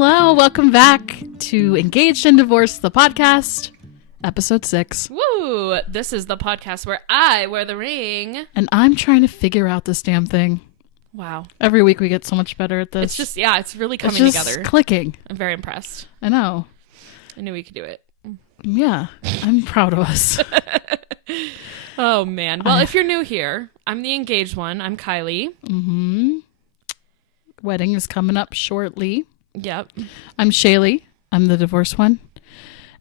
Hello, welcome back to Engaged and Divorced, the podcast, episode 6. Woo! This is the podcast where I wear the ring. And I'm trying to figure out this damn thing. Wow. Every week we get so much better at this. It's just, it's really coming it's just together. Clicking. I'm very impressed. I know. I knew we could do it. Yeah, I'm proud of us. Oh, man. Well, if you're new here, I'm the engaged one. I'm Kiley. Mm-hmm. Wedding is coming up shortly. Yep. I'm Shaylee. I'm the divorced one.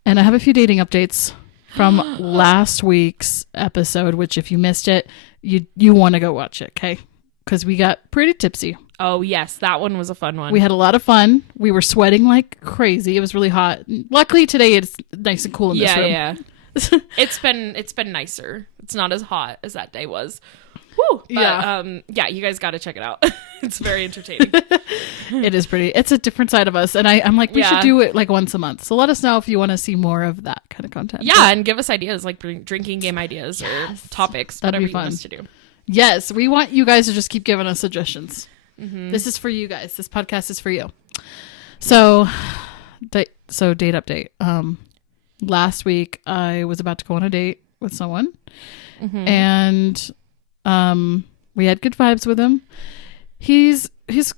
And I have a few dating updates from last week's episode, which if you missed it, you want to go watch it, okay? Because we got pretty tipsy. Oh, yes. That one was a fun one. We had a lot of fun. We were sweating like crazy. It was really hot. Luckily, today it's nice and cool in this room. Yeah. It's been nicer. It's not as hot as that day was. Woo! But, you guys got to check it out. It's very entertaining. It is pretty. It's a different side of us. And I'm like, we should do it like once a month. So let us know if you want to see more of that kind of content. Yeah, and give us ideas, like drinking game ideas or topics, That'd whatever be you fun. want us to do. Yes, we want you guys to just keep giving us suggestions. Mm-hmm. This is for you guys. This podcast is for you. So date update. Last week I was about to go on a date with someone, and we had good vibes with him. He's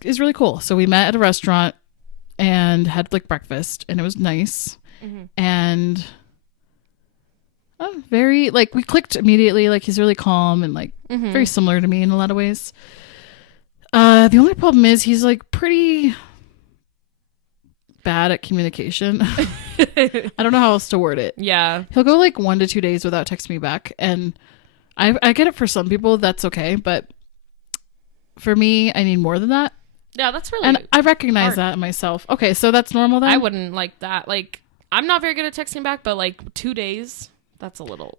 really cool. So we met at a restaurant and had like breakfast, and it was nice. And very like we clicked immediately. Like he's really calm and like very similar to me in a lot of ways. The only problem is he's like pretty bad at communication. I don't know how else to word it. Yeah. He'll go like 1 to 2 days without texting me back. And I get it for some people. That's okay. But for me, I need more than that. Yeah, that's really And I recognize hard. that in myself. Okay, so that's normal then? I wouldn't like that. Like, I'm not very good at texting back, but like 2 days, that's a little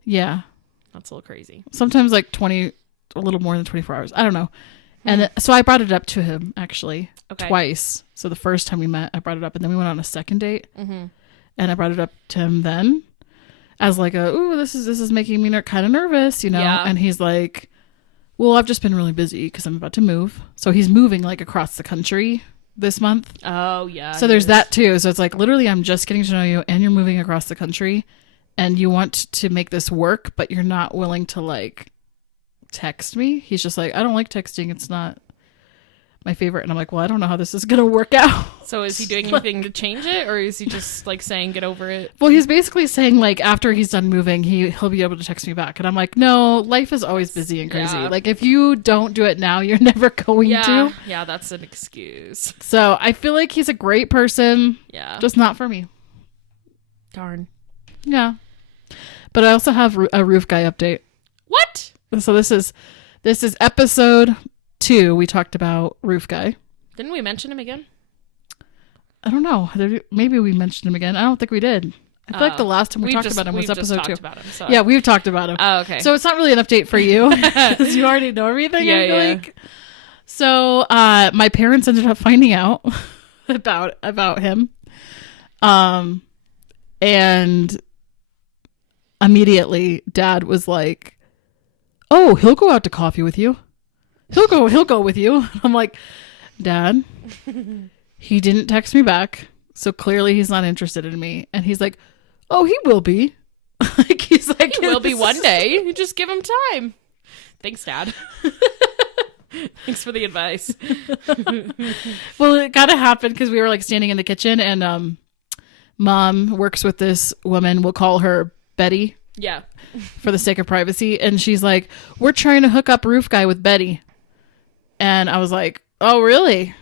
crazy. Sometimes like a little more than 24 hours. I don't know. And so I brought it up to him actually twice. So the first time we met, I brought it up, and then we went on a second date, and I brought it up to him then as like this is making me kind of nervous, you know? Yeah. And he's like, well, I've just been really busy because I'm about to move. So he's moving like across the country this month. Oh yeah. So there's that too. So it's like literally I'm just getting to know you and you're moving across the country and you want to make this work, but you're not willing to like text me. He's just like, I don't like texting. It's not my favorite. And I'm like, well, I don't know how this is going to work out. So is he doing anything to change it, or is he just like saying get over it? Well, he's basically saying like after he's done moving, he'll be able to text me back. And I'm like, no, life is always busy and crazy. Yeah. Like if you don't do it now, you're never going to. Yeah, that's an excuse. So I feel like he's a great person. Yeah. Just not for me. Darn. Yeah. But I also have a roof guy update. What? So this is episode 2. We talked about roof guy. Didn't we mention him again? I don't know. Maybe we mentioned him again. I don't think we did. I feel like the last time we talked about him was episode 2. About him, so. Yeah, we've talked about him. Oh, okay. So it's not really an update for you because you already know everything. Yeah, I feel like. So my parents ended up finding out about him, and immediately Dad was like, "Oh, he'll go out to coffee with you. He'll go with you." I'm like, Dad, he didn't text me back, so clearly he's not interested in me. And he's like, oh, he will be. Like he's like, he will be one day. You just give him time. Thanks, Dad. Thanks for the advice. Well, it gotta happen because we were like standing in the kitchen, and Mom works with this woman. We'll call her Betty. Yeah. For the sake of privacy. And she's like, we're trying to hook up roof guy with Betty. And I was like, oh, really?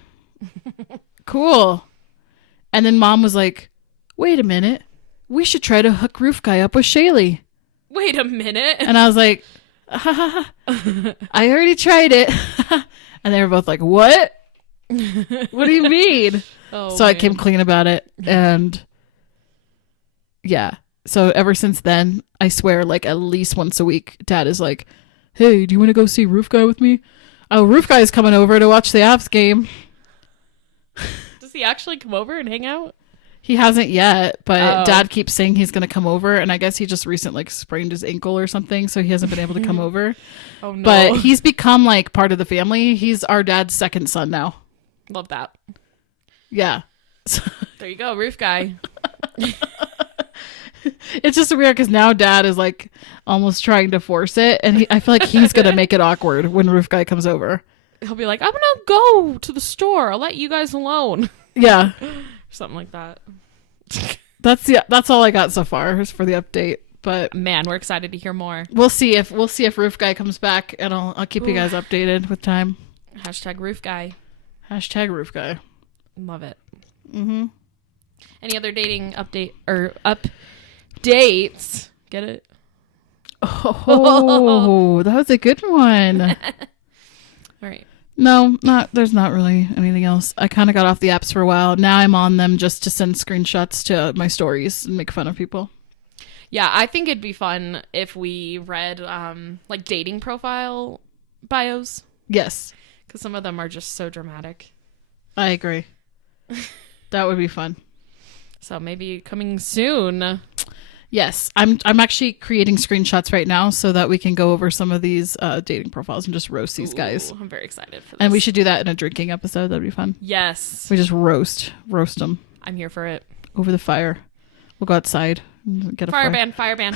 Cool. And then Mom was like, wait a minute. We should try to hook roof guy up with Shaylee. Wait a minute. And I was like, I already tried it. And they were both like, what? What do you mean? Oh, so man. I came clean about it. And yeah. So ever since then, I swear, like at least once a week, Dad is like, hey, do you want to go see Roof Guy with me? Oh, Roof Guy's coming over to watch the Avs game. Does he actually come over and hang out? He hasn't yet, but Dad keeps saying he's going to come over. And I guess he just recently sprained his ankle or something. So he hasn't been able to come over. Oh, no. But he's become like part of the family. He's our dad's second son now. Love that. Yeah. There you go, roof guy. It's just weird because now Dad is like almost trying to force it, and I feel like he's gonna make it awkward when roof guy comes over. He'll be like, I'm gonna go to the store. I'll let you guys alone. Yeah, something like that. That's all I got so far is for the update. But man, we're excited to hear more. We'll see if roof guy comes back, and I'll keep you guys updated with time. Hashtag roof guy. Hashtag roof guy. Love it. Mm-hmm. Any other dating update or updates? Get it? Oh, that was a good one. All right. No, there's not really anything else. I kind of got off the apps for a while. Now I'm on them just to send screenshots to my stories and make fun of people. Yeah, I think it'd be fun if we read like dating profile bios. Yes. Because some of them are just so dramatic. I agree. That would be fun. So maybe coming soon. Yes, I'm actually creating screenshots right now so that we can go over some of these dating profiles and just roast these guys. I'm very excited for this. And we should do that in a drinking episode. That'd be fun. Yes. We just roast them. I'm here for it. Over the fire. We'll go outside and get a fire ban.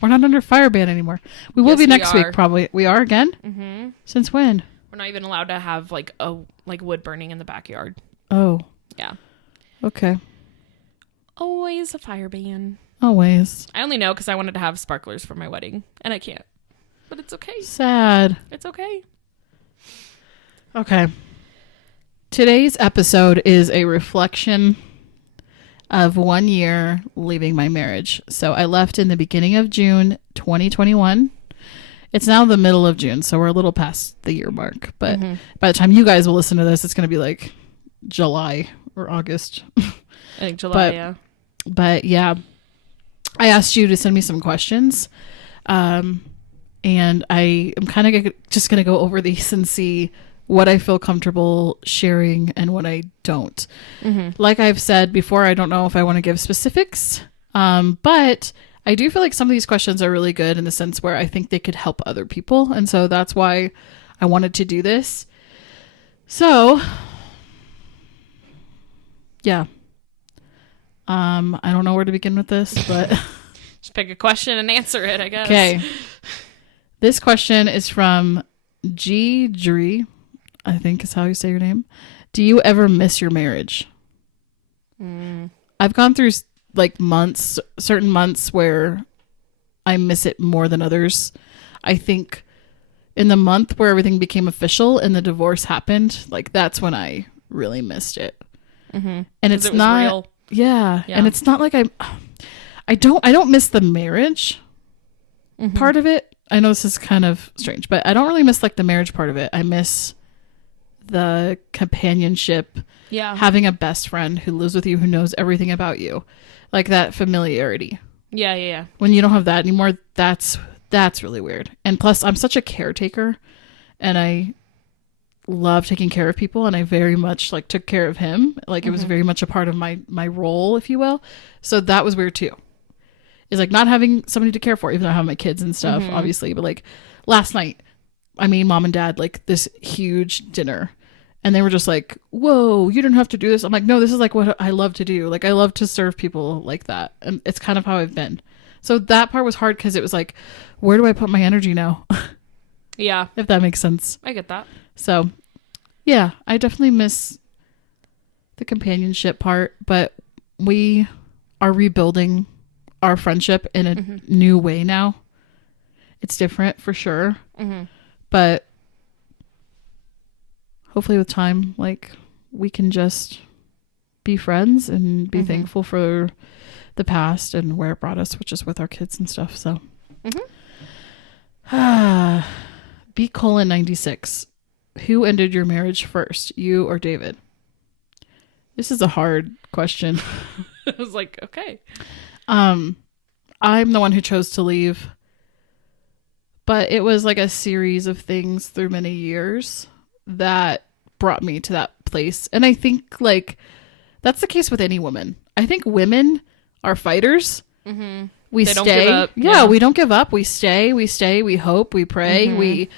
We're not under fire ban anymore. We will be next week probably. We are again? Mm-hmm. Since when? We're not even allowed to have like wood burning in the backyard. Oh. Yeah. Okay. Always a fire ban. Always. I only know because I wanted to have sparklers for my wedding, and I can't. But it's okay. Sad. It's okay. Okay. Today's episode is a reflection of 1 year leaving my marriage. So I left in the beginning of June 2021. It's now the middle of June, so we're a little past the year mark. But by the time you guys will listen to this, it's going to be like July or August. I think July, yeah. But yeah, I asked you to send me some questions. And I am kind of just going to go over these and see what I feel comfortable sharing and what I don't. Mm-hmm. Like I've said before, I don't know if I want to give specifics, but I do feel like some of these questions are really good in the sense where I think they could help other people. And so that's why I wanted to do this. So, yeah. I don't know where to begin with this, but... Just pick a question and answer it, I guess. Okay. This question is from G. Dree, I think is how you say your name. Do you ever miss your marriage? I've gone through like certain months where I miss it more than others. I think in the month where everything became official and the divorce happened, like that's when I really missed it. Mm-hmm. And it's not real. Yeah. And it's not like I don't miss the marriage part of it. I know this is kind of strange, but I don't really miss like the marriage part of it. I miss the companionship, having a best friend who lives with you, who knows everything about you, like that familiarity. Yeah. When you don't have that anymore, that's really weird. And plus, I'm such a caretaker, and I love taking care of people, and I very much like took care of him. Like it was very much a part of my role, if you will. So that was weird too. Is like not having somebody to care for, even though I have my kids and stuff, obviously. But like last night, I made Mom and Dad like this huge dinner, and they were just like, "Whoa, you don't have to do this." I'm like, "No, this is like what I love to do. Like I love to serve people like that, and it's kind of how I've been." So that part was hard because it was like, where do I put my energy now? Yeah, if that makes sense. I get that. So, yeah, I definitely miss the companionship part, but we are rebuilding our friendship in a new way now. It's different for sure. But hopefully with time, like we can just be friends and be thankful for the past and where it brought us, which is with our kids and stuff. So B:96. Who ended your marriage first, you or David? This is a hard question. I was like, okay. I'm the one who chose to leave, but it was like a series of things through many years that brought me to that place. And I think like that's the case with any woman. I think women are fighters. We stay. Don't give up. Yeah, we don't give up. We stay. We hope. We pray.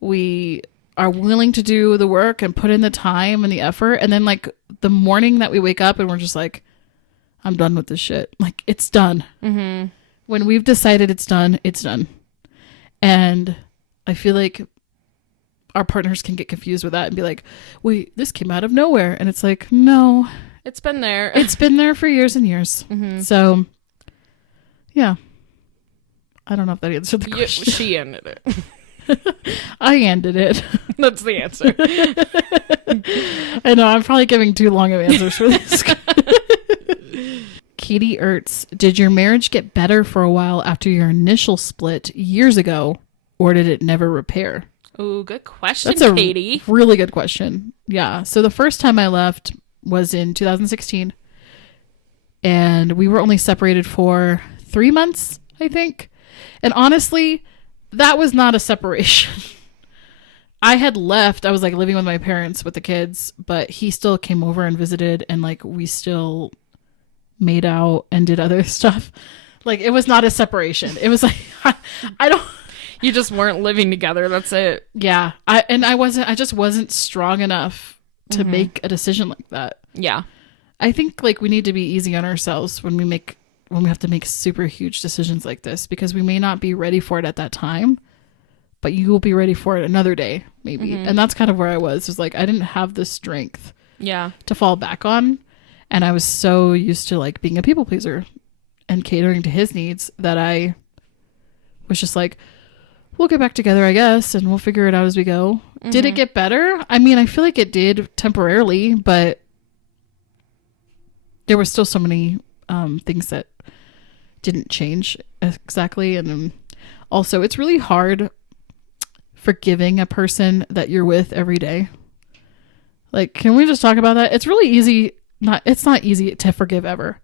We are willing to do the work and put in the time and the effort. And then like the morning that we wake up and we're just like, I'm done with this shit. Like, it's done. Mm-hmm. When we've decided it's done, it's done. And I feel like our partners can get confused with that and be like, wait, this came out of nowhere. And it's like, no. It's been there. It's been there for years and years. Mm-hmm. So, yeah. I don't know if that answered the question. She ended it. I ended it. That's the answer. I know, I'm probably giving too long of answers for this. Katie Ertz, did your marriage get better for a while after your initial split years ago, or did it never repair? Oh, good question, That's a Katie. Really good question. Yeah. So the first time I left was in 2016, and we were only separated for 3 months, I think. And honestly, that was not a separation. I had left. I was like living with my parents with the kids, but he still came over and visited, and like we still made out and did other stuff. Like, it was not a separation. It was like, I don't. You just weren't living together. That's it. Yeah. I just wasn't strong enough to make a decision like that. Yeah. I think like we need to be easy on ourselves when we have to make super huge decisions like this, because we may not be ready for it at that time, but you will be ready for it another day, maybe. And that's kind of where I was. It was like, I didn't have the strength to fall back on. And I was so used to like being a people pleaser and catering to his needs that I was just like, we'll get back together, I guess, and we'll figure it out as we go. Did it get better? I mean, I feel like it did temporarily, but there were still so many things that didn't change exactly. And then also, it's really hard forgiving a person that you're with every day. Like, can we just talk about that? It's really easy. It's not easy to forgive ever,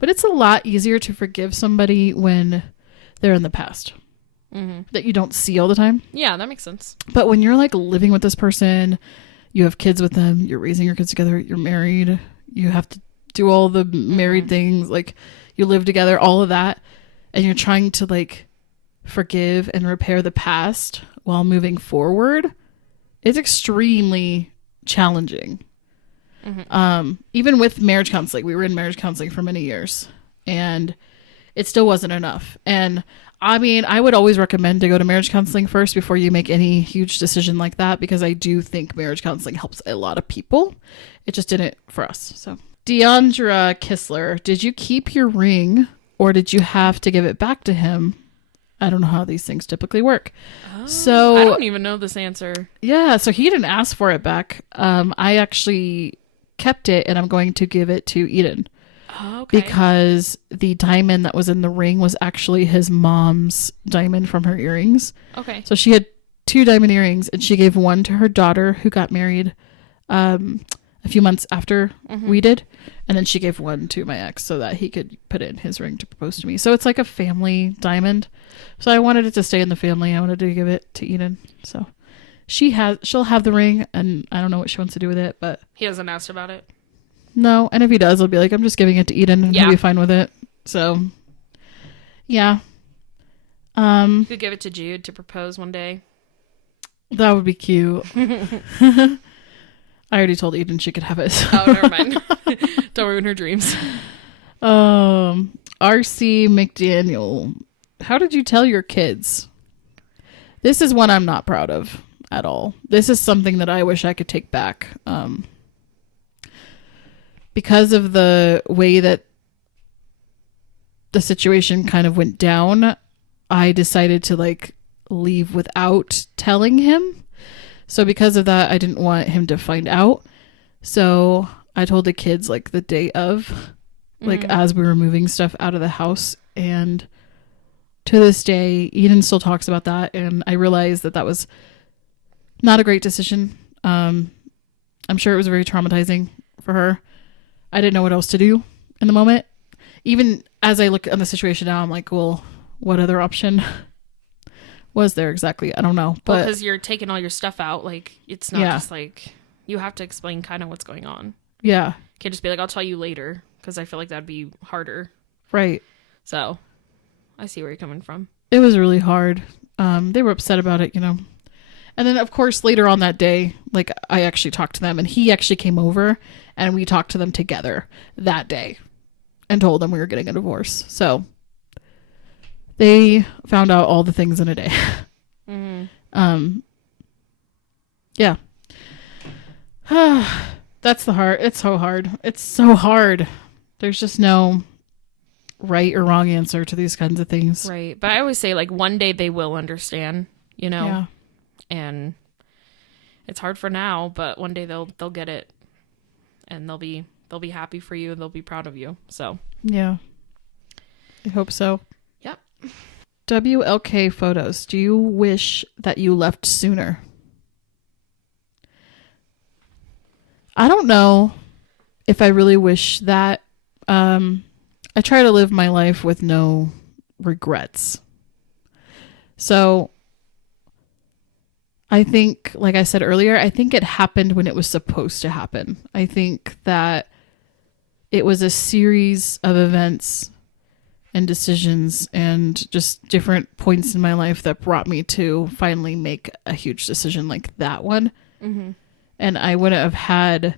but it's a lot easier to forgive somebody when they're in the past. That you don't see all the time. Yeah, that makes sense. But when you're like living with this person, you have kids with them, you're raising your kids together, you're married, you have to do all the married things, like you live together, all of that, and you're trying to like forgive and repair the past while moving forward, it's extremely challenging. Even with marriage counseling, we were in marriage counseling for many years, and it still wasn't enough. And I mean, I would always recommend to go to marriage counseling first before you make any huge decision like that, because I do think marriage counseling helps a lot of people. It just didn't for us. So, Deandra Kissler, did you keep your ring or did you have to give it back to him? I don't know how these things typically work. So I don't even know this answer. Yeah, so he didn't ask for it back. I actually kept it, and I'm going to give it to Eden. Oh, okay. Because the diamond that was in the ring was actually his mom's diamond from her earrings. Okay. So she had 2 diamond earrings, and she gave one to her daughter who got married a few months after we did. And then she gave one to my ex so that he could put it in his ring to propose to me. So it's like a family diamond. So I wanted it to stay in the family. I wanted to give it to Eden. So she'll have the ring, and I don't know what she wants to do with it, but he hasn't asked about it. No, and if he does, I'll be like, I'm just giving it to Eden, and he'll be fine with it. So, yeah. You could give it to Jude to propose one day. That would be cute. I already told Eden she could have it. So. Oh, never mind. Don't ruin her dreams. RC McDaniel, how did you tell your kids? This is one I'm not proud of at all. This is something that I wish I could take back. Because of the way that the situation kind of went down, I decided to like leave without telling him. So because of that, I didn't want him to find out. So I told the kids like the day of, like as we were moving stuff out of the house. And to this day, Eden still talks about that. And I realized that was not a great decision. I'm sure it was very traumatizing for her. I didn't know what else to do in the moment. Even as I look at the situation now, I'm like, well, what other option was there exactly? I don't know. But because you're taking all your stuff out, like it's not just like you have to explain kind of what's going on. Yeah. You can't just be like, I'll tell you later, because I feel like that'd be harder. Right. So I see where you're coming from. It was really hard. They were upset about it, you know. And then, of course, later on that day, like, I actually talked to them, and he actually came over, and we talked to them together that day and told them we were getting a divorce. So they found out all the things in a day. Yeah. That's the hard. It's so hard. It's so hard. There's just no right or wrong answer to these kinds of things. Right. But I always say, like, one day they will understand, you know? Yeah. And it's hard for now, but one day they'll get it, and they'll be happy for you, and they'll be proud of you. So yeah, I hope so. Yep. WLK photos. Do you wish that you left sooner? I don't know if I really wish that. I try to live my life with no regrets. So I think, like I said earlier, I think it happened when it was supposed to happen. I think that it was a series of events and decisions and just different points in my life that brought me to finally make a huge decision like that one. Mm-hmm. And I wouldn't have had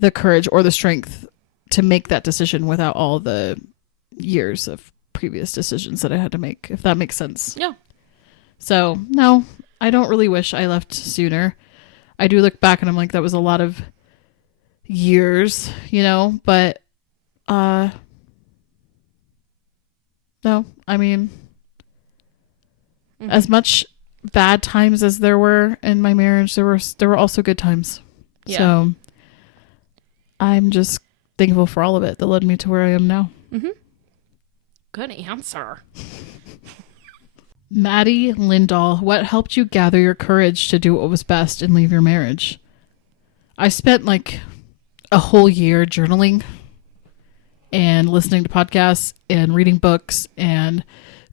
the courage or the strength to make that decision without all the years of previous decisions that I had to make, if that makes sense. Yeah. So, no, I don't really wish I left sooner. I do look back and I'm like, that was a lot of years, you know, but, no, I mean, as much bad times as there were in my marriage, there were also good times. Yeah. So I'm just thankful for all of it that led me to where I am now. Mm-hmm. Good answer. Maddie Lindahl, what helped you gather your courage to do what was best and leave your marriage? I spent like a whole year journaling and listening to podcasts and reading books and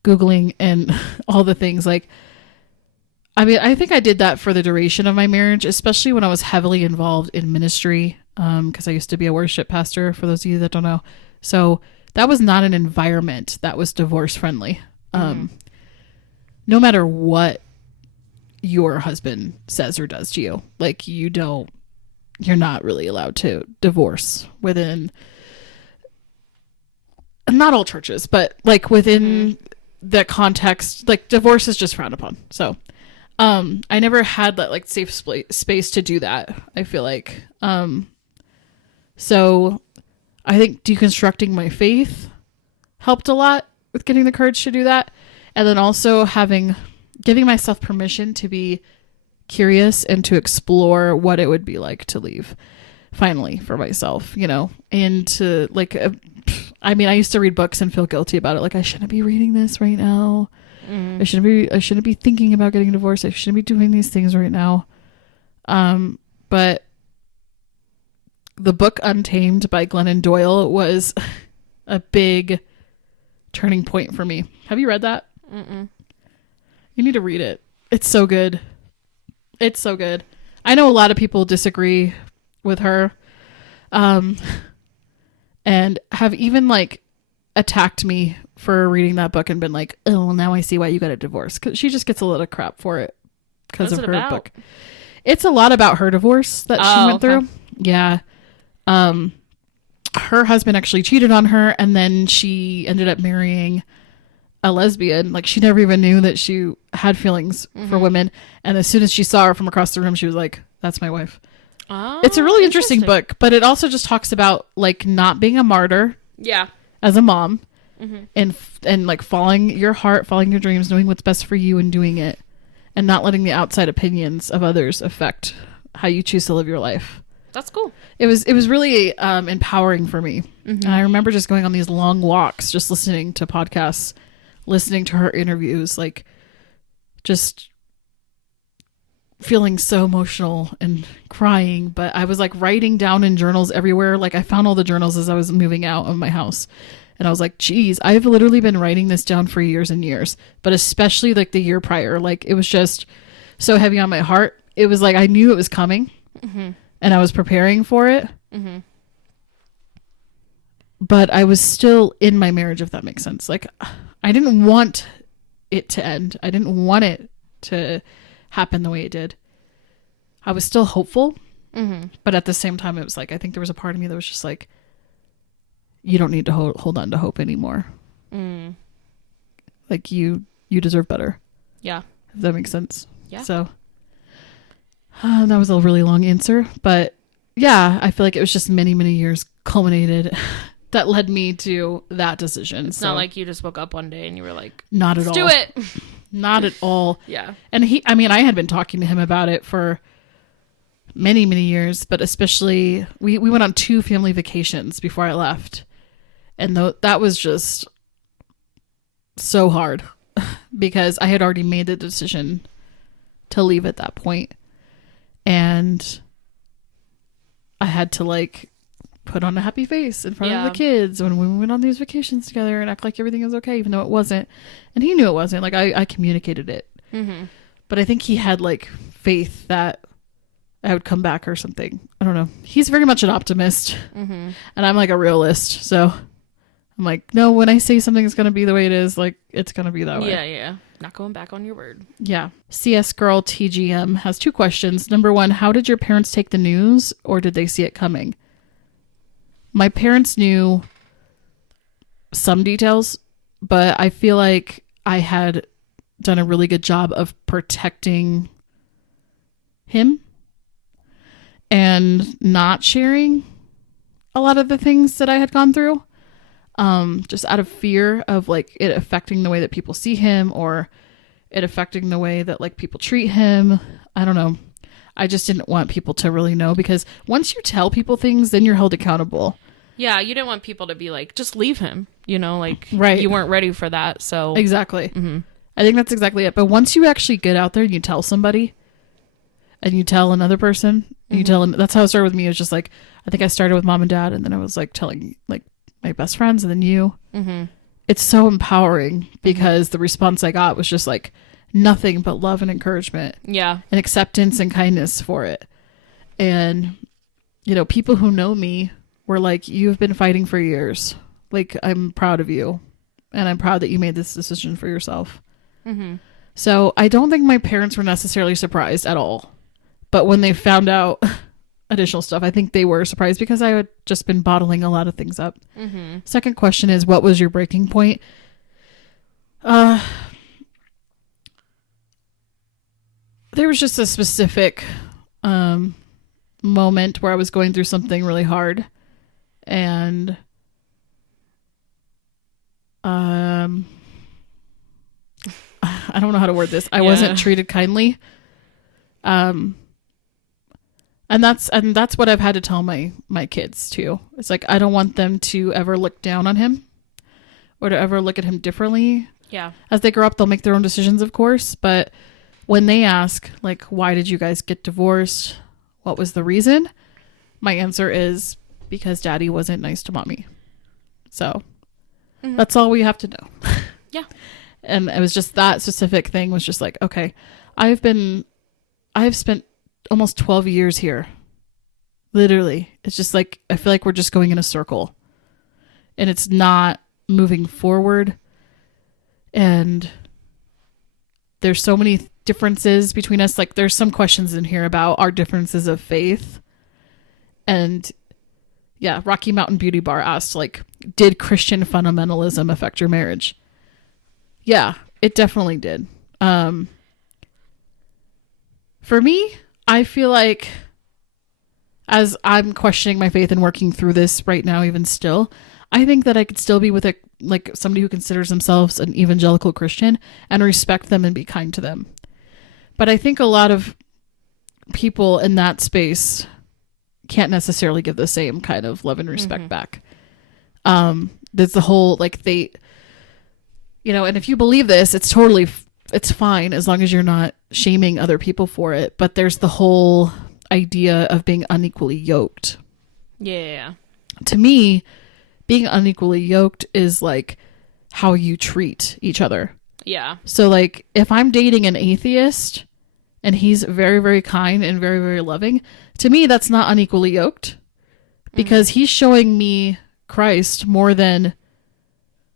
Googling and all the things. Like, I mean, I think I did that for the duration of my marriage, especially when I was heavily involved in ministry, because I used to be a worship pastor, for those of you that don't know. So that was not an environment that was divorce friendly. No matter what your husband says or does to you, like, you're not really allowed to divorce within, not all churches, but like within the context, like divorce is just frowned upon. So I never had that like safe space to do that, I feel like. So I think deconstructing my faith helped a lot with getting the courage to do that. And then also giving myself permission to be curious and to explore what it would be like to leave finally for myself, you know, and to like, I mean, I used to read books and feel guilty about it. Like, I shouldn't be reading this right now. I shouldn't be thinking about getting divorced. I shouldn't be doing these things right now. But the book Untamed by Glennon Doyle was a big turning point for me. Have you read that? Mm-mm. You need to read it. It's so good. It's so good. I know a lot of people disagree with her, and have even like attacked me for reading that book and been like, oh, well, now I see why you got a divorce. Cause she just gets a lot of crap for it because of her book. It's a lot about her divorce that she went through. Yeah. Her husband actually cheated on her, and then she ended up marrying a lesbian. Like, she never even knew that she had feelings for women. And as soon as she saw her from across the room, she was like, that's my wife. Oh, it's a really interesting book, but it also just talks about like not being a martyr. Yeah. As a mom, and like following your heart, following your dreams, knowing what's best for you and doing it, and not letting the outside opinions of others affect how you choose to live your life. That's cool. It was really empowering for me. And I remember just going on these long walks, just listening to podcasts, listening to her interviews, like just feeling so emotional and crying. But I was like writing down in journals everywhere. Like, I found all the journals as I was moving out of my house. And I was like, geez, I've literally been writing this down for years and years, but especially like the year prior, like it was just so heavy on my heart. It was like, I knew it was coming and I was preparing for it. But I was still in my marriage, if that makes sense. Like, I didn't want it to end. I didn't want it to happen the way it did, I was still hopeful. But at the same time, it was like, I think there was a part of me that was just like, you don't need to hold on to hope anymore. Like you deserve better. Yeah. If that makes sense. Yeah. So that was a really long answer, but yeah, I feel like it was just many, many years culminated that led me to that decision. It's not like you just woke up one day and you were like, not at all. Let's do it. Not at all. Yeah. And I had been talking to him about it for many, many years, but especially we went on 2 family vacations before I left. And that was just so hard because I had already made the decision to leave at that point. And I had to like put on a happy face in front of the kids when we went on these vacations together and act like everything was okay, even though it wasn't. And he knew it wasn't. Like I communicated it. But I think he had like faith that I would come back or something. I don't know. He's very much an optimist and I'm like a realist. So I'm like, no, when I say something's going to be the way it is, like it's going to be that way. Yeah. Not going back on your word. Yeah. CS Girl TGM has 2 questions. Number 1, how did your parents take the news, or did they see it coming? My parents knew some details, but I feel like I had done a really good job of protecting him and not sharing a lot of the things that I had gone through. Just out of fear of like it affecting the way that people see him or it affecting the way that like people treat him. I don't know. I just didn't want people to really know, because once you tell people things, then you're held accountable. Yeah. You didn't want people to be like, just leave him, like right. You weren't ready for that. So exactly. I think that's exactly it. But once you actually get out there and you tell somebody and you tell another person, and you tell them, that's how it started with me. It was just like, I think I started with mom and dad, and then I was like telling like my best friends, and then you. It's so empowering because the response I got was just like nothing but love and encouragement. Yeah. And acceptance and kindness for it. And, people who know me were like, you've been fighting for years. Like, I'm proud of you. And I'm proud that you made this decision for yourself. So I don't think my parents were necessarily surprised at all. But when they found out additional stuff, I think they were surprised because I had just been bottling a lot of things up. Second question is, what was your breaking point? There was just a specific moment where I was going through something really hard, and I don't know how to word this. I wasn't treated kindly. And that's what I've had to tell my kids too. It's like, I don't want them to ever look down on him or to ever look at him differently. Yeah. As they grow up, they'll make their own decisions, of course. But when they ask, like, why did you guys get divorced? What was the reason? My answer is because daddy wasn't nice to mommy. So that's all we have to know. Yeah. And it was just that specific thing was just like, okay, I've spent almost 12 years here. Literally. It's just like, I feel like we're just going in a circle and it's not moving forward. And there's so many differences between us. Like, there's some questions in here about our differences of faith. And yeah, Rocky Mountain Beauty Bar asked, like, did Christian fundamentalism affect your marriage? Yeah, it definitely did. For me, I feel like as I'm questioning my faith and working through this right now, even still, I think that I could still be with somebody who considers themselves an evangelical Christian and respect them and be kind to them. But I think a lot of people in that space can't necessarily give the same kind of love and respect back. There's the whole, like, they, and if you believe this, it's fine as long as you're not shaming other people for it. But there's the whole idea of being unequally yoked. Yeah. To me, being unequally yoked is like how you treat each other. Yeah. So like if I'm dating an atheist and he's very, very kind and very, very loving, to me, that's not unequally yoked because he's showing me Christ more than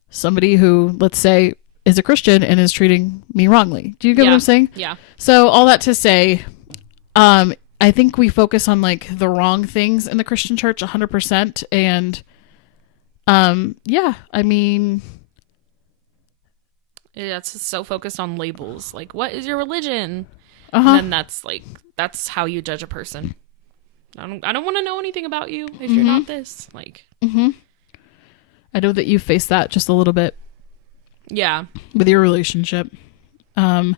somebody who, let's say, is a Christian and is treating me wrongly. Do you get what I'm saying? Yeah. So all that to say, I think we focus on like the wrong things in the Christian church 100%. And, yeah, I mean, it's so focused on labels. Like, what is your religion? uh-huh. And then that's how you judge a person. I don't want to know anything about you if you're not this. Like, I know that you face that just a little bit. Yeah. With your relationship. And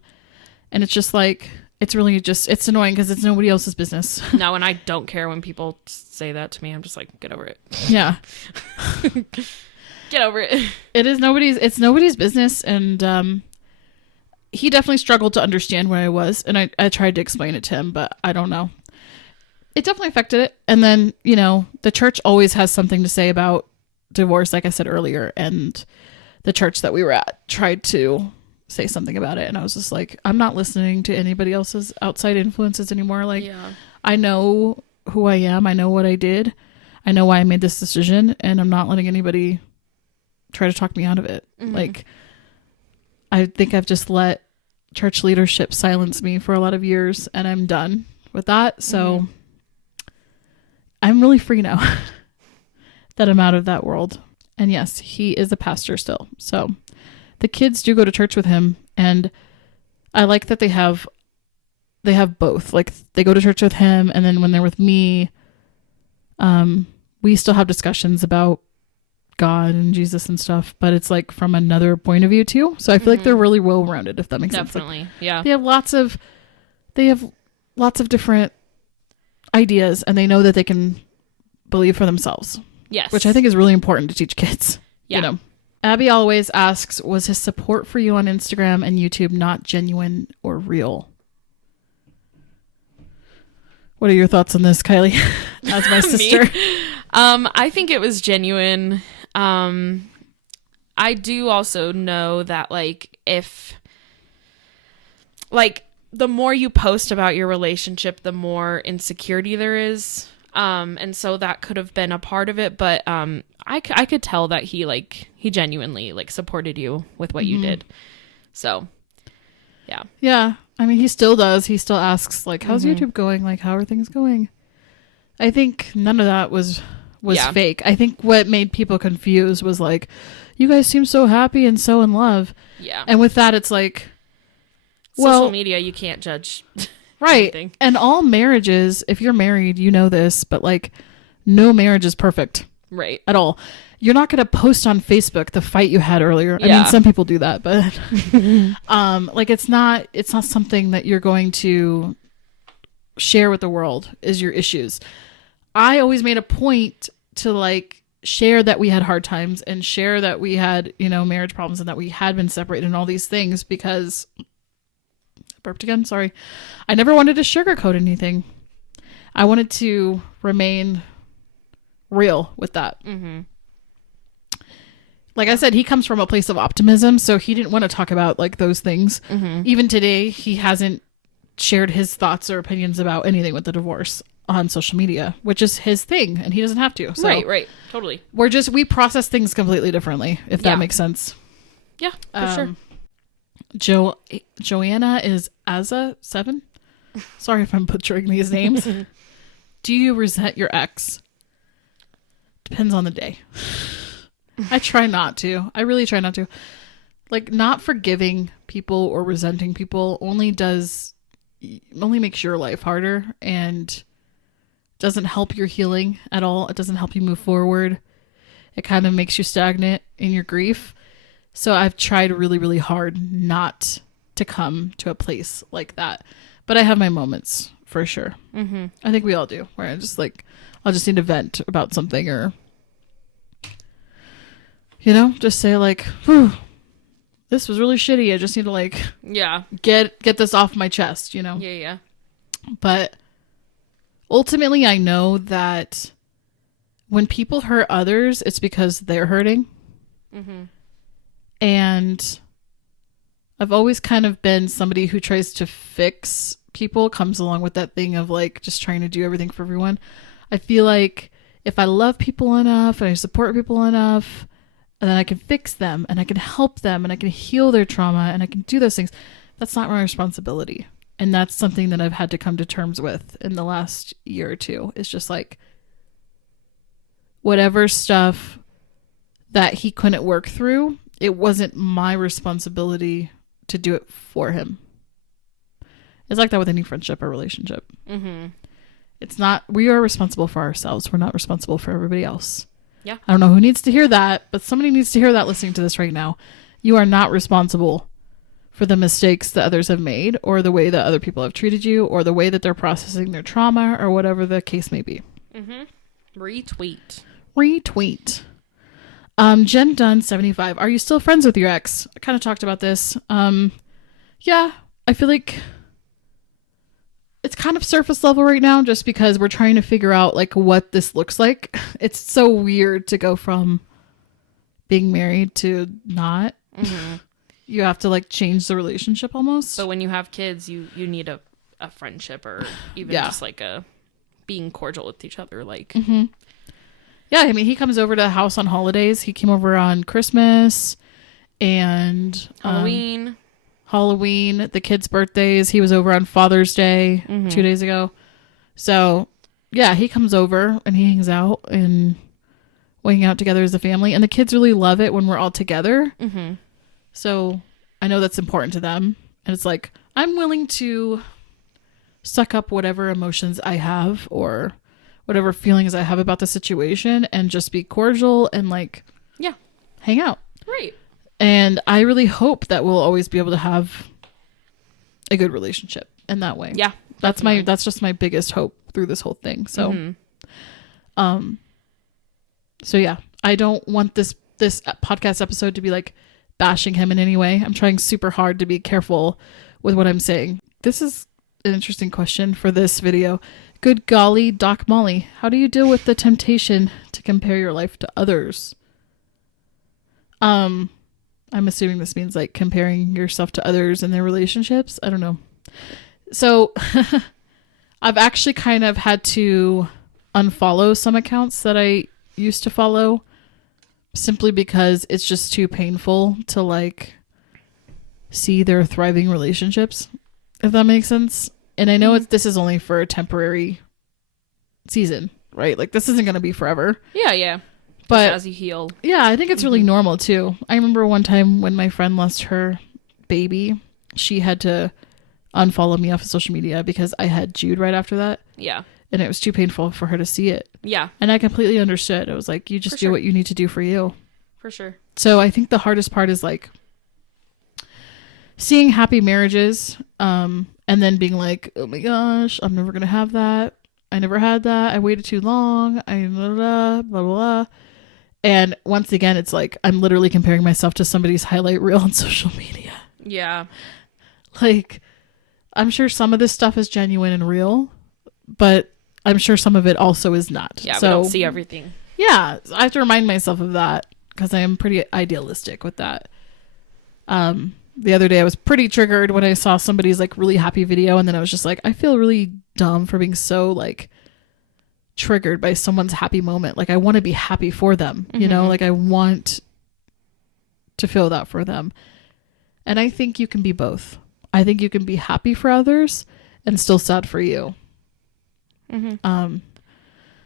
it's just like, it's really just, it's annoying because it's nobody else's business. No, and I don't care when people say that to me. I'm just like, get over it. Yeah. Get over it. It's nobody's business. And he definitely struggled to understand where I was. And I tried to explain it to him, but I don't know. It definitely affected it. And then, you know, the church always has something to say about divorce, like I said earlier. And the church that we were at tried to say something about it. And I was just like, I'm not listening to anybody else's outside influences anymore. Like, I know who I am. I know what I did. I know why I made this decision. And I'm not letting anybody try to talk me out of it. Like, I think I've just let church leadership silence me for a lot of years, and I'm done with that. So I'm really free now that I'm out of that world. And yes, he is a pastor still. So the kids do go to church with him, and I like that they have both. Like, they go to church with him, and then when they're with me, we still have discussions about God and Jesus and stuff, but it's like from another point of view too. So I feel like they're really well rounded, if that makes sense. Definitely. Like, yeah. They have lots of different ideas, and they know that they can believe for themselves. Yes. Which I think is really important to teach kids. Yeah. You know. Abby always asks, was his support for you on Instagram and YouTube not genuine or real? What are your thoughts on this, Kylie? As my sister. I think it was genuine. I do also know that, like, if, like, the more you post about your relationship, the more insecurity there is. And so that could have been a part of it, but I could tell that he genuinely, like, supported you with what you did. So, yeah. Yeah. I mean, he still does. He still asks, like, how's YouTube going? Like, how are things going? I think none of that was fake. I think what made people confused was like, you guys seem so happy and so in love. Yeah. And with that, it's like, social media, you can't judge. Right. Anything. And all marriages, if you're married, you know this, but like, no marriage is perfect. Right. At all. You're not going to post on Facebook the fight you had earlier. Yeah. I mean, some people do that, but like, it's not something that you're going to share with the world is your issues. I always made a point to like share that we had hard times and share that we had, you know, marriage problems and that we had been separated and all these things, because burped again. Sorry. I never wanted to sugarcoat anything. I wanted to remain real with that. Like I said, he comes from a place of optimism, so he didn't want to talk about like those things. Even today, he hasn't shared his thoughts or opinions about anything with the divorce on social media, which is his thing, and he doesn't have to. So Right. Totally. we process things completely differently, if that makes sense. Yeah, for sure. Joanna is Asa7. Sorry if I'm butchering these names. Do you resent your ex? Depends on the day. I try not to. I really try not to. Like, not forgiving people or resenting people only makes your life harder and doesn't help your healing at all. It doesn't help you move forward. It kind of makes you stagnant in your grief. So I've tried really, really hard not to come to a place like that. But I have my moments for sure. I think we all do, where I just like, I'll just need to vent about something, or, you know, just say like, whew, this was really shitty. I just need to like, get this off my chest, you know? Yeah. But ultimately, I know that when people hurt others, it's because they're hurting. And I've always kind of been somebody who tries to fix people, comes along with that thing of like just trying to do everything for everyone. I feel like if I love people enough and I support people enough, and then I can fix them and I can help them and I can heal their trauma and I can do those things. That's not my responsibility. And that's something that I've had to come to terms with in the last year or two. It's just like, whatever stuff that he couldn't work through, it wasn't my responsibility to do it for him. It's like that with any friendship or relationship. Mm-hmm. It's not, we are responsible for ourselves. We're not responsible for everybody else. Yeah. I don't know who needs to hear that, but somebody needs to hear that listening to this right now. You are not responsible for the mistakes that others have made, or the way that other people have treated you, or the way that they're processing their trauma, or whatever the case may be. Mm-hmm. Retweet. Jen Dunn 75. Are you still friends with your ex? I kind of talked about this. Yeah, I feel like it's kind of surface level right now, just because we're trying to figure out like what this looks like. It's so weird to go from being married to not. Mm-hmm. You have to like change the relationship almost. So when you have kids, you need a friendship, or even just like a being cordial with each other. Like, mm-hmm. Yeah, I mean, he comes over to the house on holidays. He came over on Christmas and Halloween, the kids' birthdays. He was over on Father's Day 2 days ago. So yeah, he comes over and he hangs out and we hang out together as a family. And the kids really love it when we're all together. Mm-hmm. So I know that's important to them. And it's like, I'm willing to suck up whatever emotions I have or whatever feelings I have about the situation and just be cordial and like, yeah, hang out. Right. And I really hope that we'll always be able to have a good relationship in that way. Yeah. That's just my biggest hope through this whole thing. So, so yeah, I don't want this podcast episode to be like bashing him in any way. I'm trying super hard to be careful with what I'm saying. This is an interesting question for this video. Good golly, Doc Molly, how do you deal with the temptation to compare your life to others? I'm assuming this means like comparing yourself to others and their relationships. I don't know. So I've actually kind of had to unfollow some accounts that I used to follow simply because it's just too painful to like see their thriving relationships, if that makes sense. And I know this is only for a temporary season, right? Like this isn't going to be forever. Yeah. But as you heal. Yeah, I think it's really normal too. I remember one time when my friend lost her baby, she had to unfollow me off of social media because I had Jude right after that. Yeah. And it was too painful for her to see it. Yeah. And I completely understood. I was like, you just do what you need to do for you. For sure. So I think the hardest part is like seeing happy marriages, and then being like, oh my gosh, I'm never going to have that. I never had that. I waited too long. Blah, blah, blah. And once again, it's like, I'm literally comparing myself to somebody's highlight reel on social media. Yeah. Like, I'm sure some of this stuff is genuine and real, but I'm sure some of it also is not. Yeah, so, we don't see everything. Yeah, I have to remind myself of that because I am pretty idealistic with that. The other day I was pretty triggered when I saw somebody's like really happy video, and then I was just like, I feel really dumb for being so like triggered by someone's happy moment. Like I want to be happy for them, you know, like I want to feel that for them. And I think you can be both. I think you can be happy for others and still sad for you.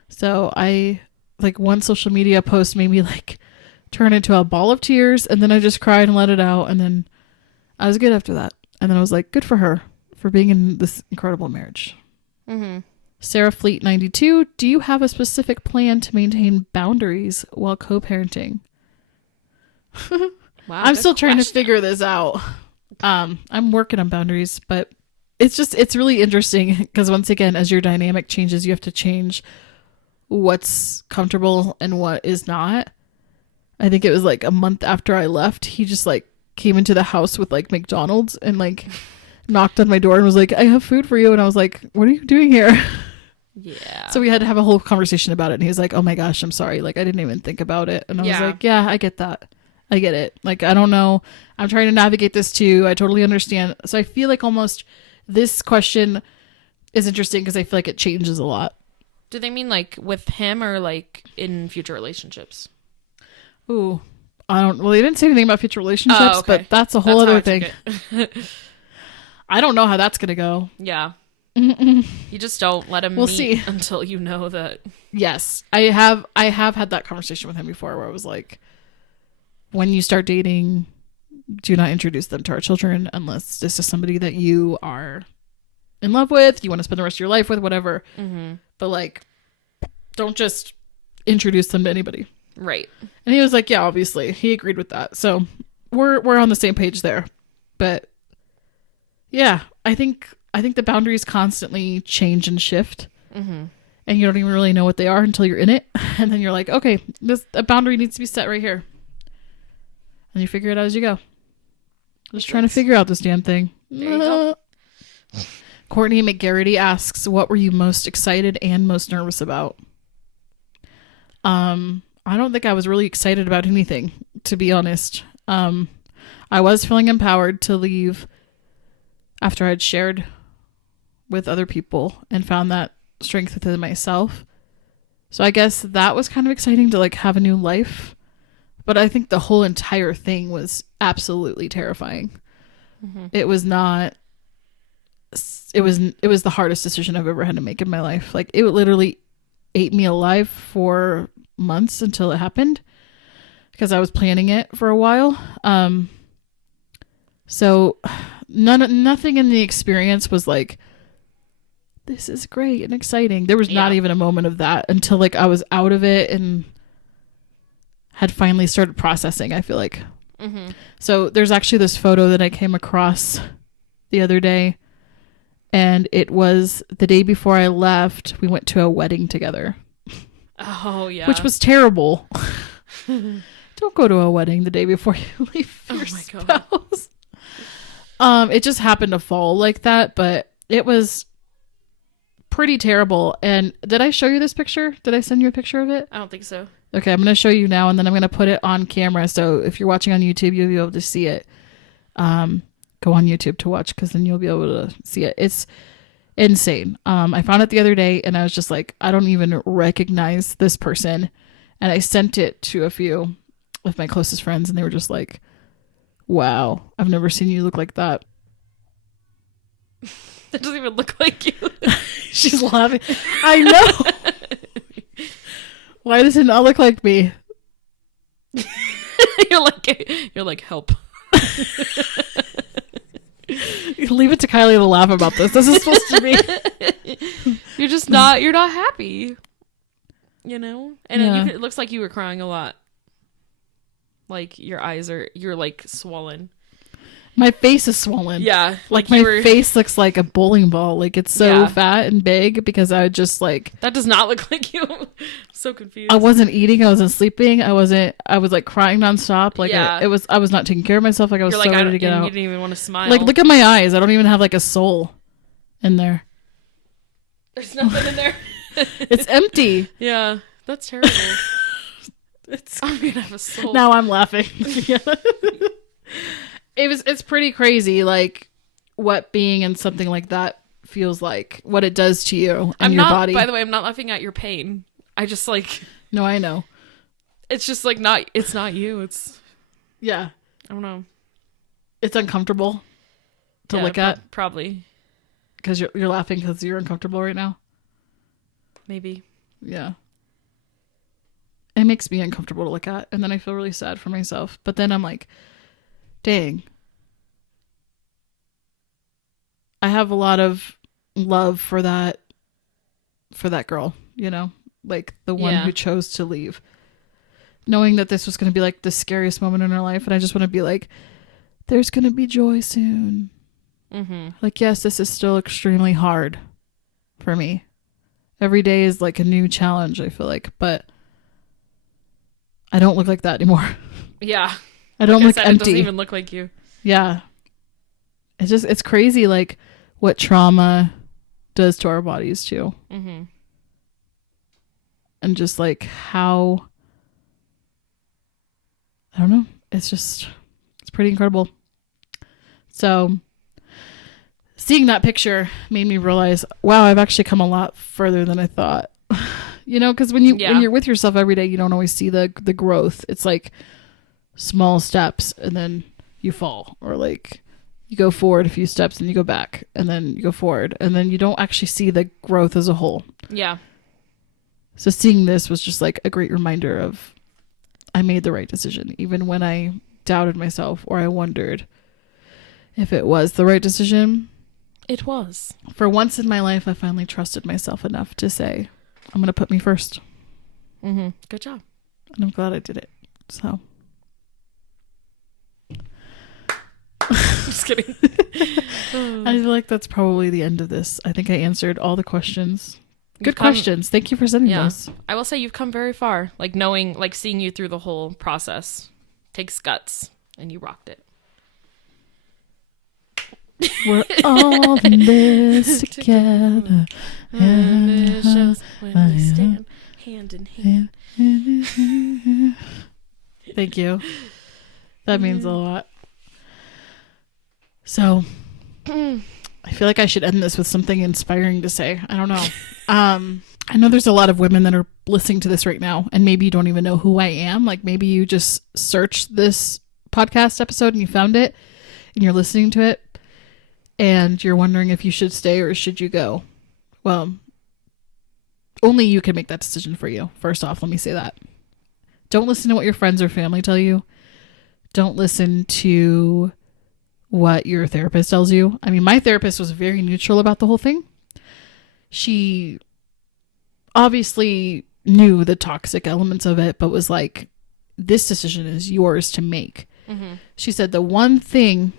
So I like one social media post made me like turn into a ball of tears, and then I just cried and let it out, and then I was good after that. And then I was like, good for her for being in this incredible marriage. Sarah Fleet 92, do you have a specific plan to maintain boundaries while co-parenting? Wow, I'm still trying to figure this out. I'm working on boundaries, but it's really interesting because once again, as your dynamic changes, you have to change what's comfortable and what is not. I think it was like a month after I left, he just like came into the house with like McDonald's and like knocked on my door and was like, I have food for you. And I was like, what are you doing here? Yeah. So we had to have a whole conversation about it. And he was like, oh my gosh, I'm sorry. Like I didn't even think about it. And I was like, yeah, I get that. I get it. Like, I don't know. I'm trying to navigate this too. I totally understand. So I feel like almost this question is interesting because I feel like it changes a lot. Do they mean like with him or like in future relationships? Ooh, Well, they didn't say anything about future relationships, okay. but that's a whole other thing. it. I don't know how that's going to go. Yeah. You just don't let him We'll meet see. until you know that. Yes. I have had that conversation with him before where I was like, when you start dating, do not introduce them to our children unless this is somebody that you are in love with, you want to spend the rest of your life with, whatever. Mm-hmm. But like, don't just introduce them to anybody. Right. And he was like, yeah, obviously. He agreed with that. So we're on the same page there. But yeah, I think the boundaries constantly change and shift. Mm-hmm. And you don't even really know what they are until you're in it. And then you're like, okay, a boundary needs to be set right here. And you figure it out as you go. Just trying to figure out this damn thing. There you go. Courtney McGarity asks, what were you most excited and most nervous about? I don't think I was really excited about anything, to be honest. I was feeling empowered to leave after I'd shared with other people and found that strength within myself. So I guess that was kind of exciting to like have a new life. But I think the whole entire thing was absolutely terrifying. Mm-hmm. It was the hardest decision I've ever had to make in my life. Like it literally ate me alive for months until it happened because I was planning it for a while. So nothing in the experience was like, this is great and exciting. There was not even a moment of that until like I was out of it and had finally started processing, I feel like. Mm-hmm. So there's actually this photo that I came across the other day, and it was the day before I left. We went to a wedding together. Oh, yeah. Which was terrible. Don't go to a wedding the day before you leave your spouse. God. It just happened to fall like that, but it was pretty terrible. And did I show you this picture? Did I send you a picture of it? I don't think so. Okay, I'm going to show you now, and then I'm going to put it on camera. So if you're watching on YouTube, you'll be able to see it. Go on YouTube to watch, because then you'll be able to see it. It's insane. I found it the other day, and I was just like, I don't even recognize this person. And I sent it to a few of my closest friends, and they were just like, wow, I've never seen you look like that. That doesn't even look like you. She's laughing. I know. Why does it not look like me? You're like, help. Leave it to Kylie to laugh about this. This is supposed to be. You're not happy. You know? And it looks like you were crying a lot. Like you're like swollen. My face is swollen. Yeah. Like my face looks like a bowling ball. Like it's so fat and big because I just like. That does not look like you. I'm so confused. I wasn't eating. I wasn't sleeping. I was like crying nonstop. Like I was not taking care of myself. Like I was so ready to get out. You didn't even want to smile. Like look at my eyes. I don't even have like a soul in there. There's nothing in there. It's empty. Yeah. That's terrible. I'm gonna have a soul. Now I'm laughing. It's pretty crazy, like what being in something like that feels like, what it does to you and your body. By the way, I'm not laughing at your pain. I just like. No, I know. It's just like it's not you. It's. Yeah. I don't know. It's uncomfortable to look at. Probably. Because you're laughing because you're uncomfortable right now. Maybe. Yeah. It makes me uncomfortable to look at, and then I feel really sad for myself. But then I'm like, dang. I have a lot of love for that girl, you know? Like the one who chose to leave. Knowing that this was going to be like the scariest moment in her life, and I just want to be like, there's going to be joy soon. Mm-hmm. Like, yes, this is still extremely hard for me. Every day is like a new challenge, I feel like, but I don't look like that anymore. Yeah. I don't look empty. It doesn't even look like you. Yeah. It's crazy, like, what trauma does to our bodies, too. Mm-hmm. And just, like, how... I don't know. It's pretty incredible. So, seeing that picture made me realize, wow, I've actually come a lot further than I thought. You know, because when you're with yourself every day, you don't always see the growth. It's like small steps and then you fall, or like you go forward a few steps and you go back and then you go forward, and then you don't actually see the growth as a whole. Yeah. So seeing this was just like a great reminder of I made the right decision, even when I doubted myself or I wondered if it was the right decision. It was. For once in my life, I finally trusted myself enough to say, I'm going to put me first. Mm-hmm. Good job. And I'm glad I did it. So. Just kidding. I feel like that's probably the end of this. I think I answered all the questions. Good questions. Thank you for sending those. I will say you've come very far. Like knowing, like seeing you through the whole process takes guts, and you rocked it. We're all in this together. And it shows when we stand hand in hand. Thank you. That means a lot. So, I feel like I should end this with something inspiring to say. I don't know. I know there's a lot of women that are listening to this right now, and maybe you don't even know who I am. Like maybe you just searched this podcast episode and you found it and you're listening to it and you're wondering if you should stay or should you go. Well, only you can make that decision for you. First off, let me say that. Don't listen to what your friends or family tell you. Don't listen to what your therapist tells you. I mean, my therapist was very neutral about the whole thing. She obviously knew the toxic elements of it, but was like, this decision is yours to make. Mm-hmm. She said, the one thing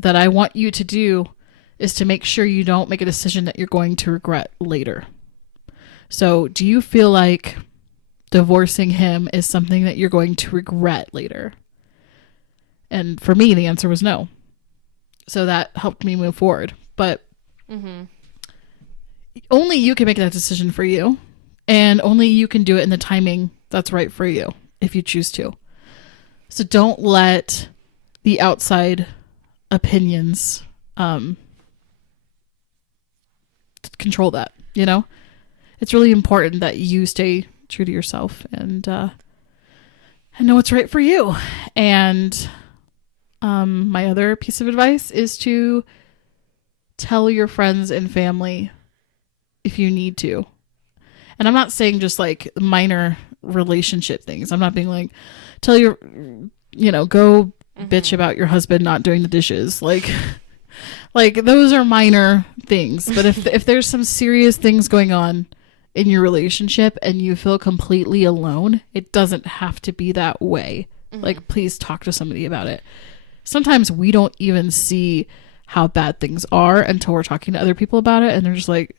that I want you to do is to make sure you don't make a decision that you're going to regret later. So do you feel like divorcing him is something that you're going to regret later? And for me, the answer was no. So that helped me move forward. But only you can make that decision for you. And only you can do it in the timing that's right for you, if you choose to. So don't let the outside opinions control that, you know? It's really important that you stay true to yourself and know what's right for you. And my other piece of advice is to tell your friends and family if you need to. And I'm not saying just like minor relationship things. I'm not being like, tell your, go bitch about your husband not doing the dishes. Like those are minor things. But if there's some serious things going on in your relationship and you feel completely alone, it doesn't have to be that way. Like, please talk to somebody about it. Sometimes we don't even see how bad things are until we're talking to other people about it. And they're just like,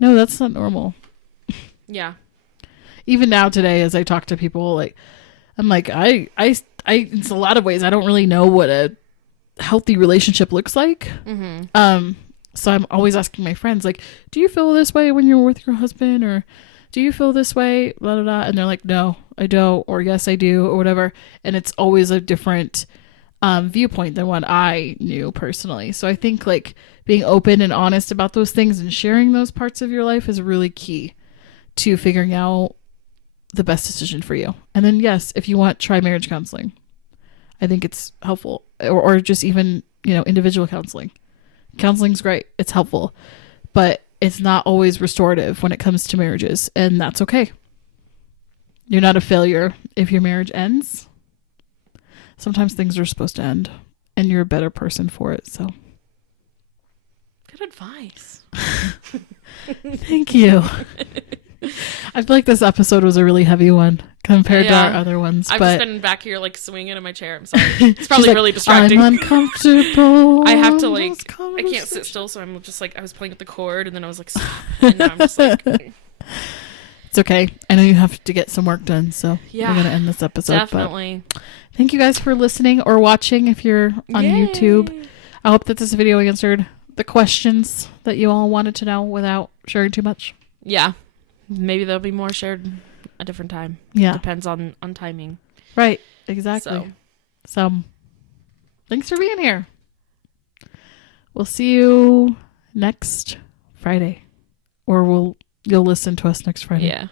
no, that's not normal. Yeah. Even now today, as I talk to people, like, I'm like, I in a lot of ways, I don't really know what a healthy relationship looks like. So I'm always asking my friends, like, do you feel this way when you're with your husband? Or do you feel this way? Blah, blah, blah. And they're like, no, I don't. Or yes, I do, or whatever. And it's always a different viewpoint than what I knew personally. So I think like being open and honest about those things and sharing those parts of your life is really key to figuring out the best decision for you. And then, yes, if you want, try marriage counseling. I think it's helpful. Or just even, individual counseling. Counseling's great. It's helpful. But it's not always restorative when it comes to marriages. And that's okay. You're not a failure if your marriage ends. Sometimes things are supposed to end. And you're a better person for it. So. Good advice. Thank you. I feel like this episode was a really heavy one compared to our other ones. I've just been back here like swinging in my chair. I'm sorry. It's probably really distracting. I'm uncomfortable. I have to I can't sit still, so I'm just like, I was playing with the cord and then I was like, and now I'm just like. It's okay. I know you have to get some work done, so we're going to end this episode. Definitely. But thank you guys for listening or watching if you're on YouTube. I hope that this video answered the questions that you all wanted to know without sharing too much. Yeah. Maybe there'll be more shared a different time. Yeah. Depends on timing. Right. Exactly. So thanks for being here. We'll see you next Friday. Or you'll listen to us next Friday. Yeah.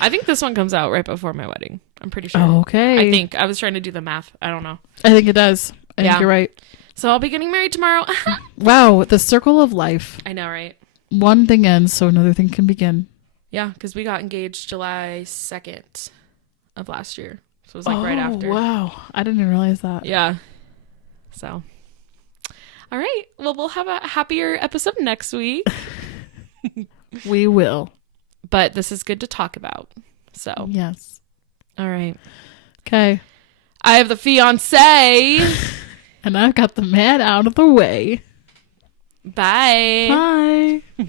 I think this one comes out right before my wedding. I'm pretty sure. Okay. I think I was trying to do the math. I don't know. I think it does. I think you're right. So I'll be getting married tomorrow. Wow. The circle of life. I know, right? One thing ends, so another thing can begin. Yeah, because we got engaged July 2nd of last year. So it was like right after. Wow. I didn't even realize that. Yeah. So. All right. Well, we'll have a happier episode next week. We will. But this is good to talk about. So. Yes. All right. Okay. I have the fiance. And I've got the man out of the way. Bye. Bye.